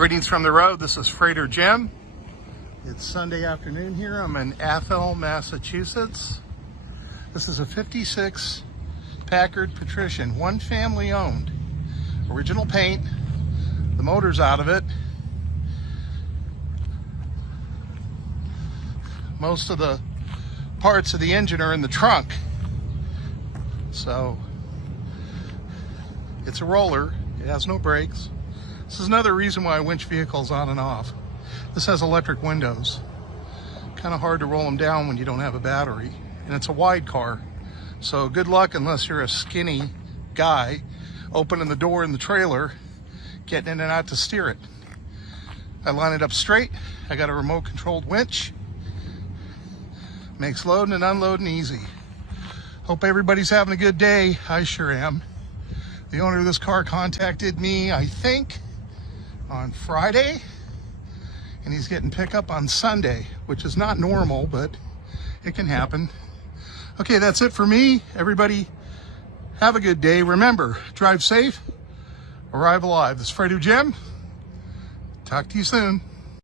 Greetings from the road. This is Freighter Jim. It's Sunday afternoon here. I'm in Athol, Massachusetts. This is a 56 Packard Patrician, one family owned. Original paint. The motor's out of it. Most of the parts of the engine are in the trunk. So it's a roller. It has no brakes. This is another reason why I winch vehicles on and off. This has electric windows. Kind of hard to roll them down when you don't have a battery. And it's a wide car. So good luck unless you're a skinny guy opening the door in the trailer, getting in and out to steer it. I line it up straight. I got a remote controlled winch. Makes loading and unloading easy. Hope everybody's having a good day. I sure am. The owner of this car contacted me, I think, on Friday, and he's getting pickup on Sunday, which is not normal, but it can happen. Okay, that's it for me. Everybody, have a good day. Remember, drive safe, arrive alive. This is Freighter Jim. Talk to you soon.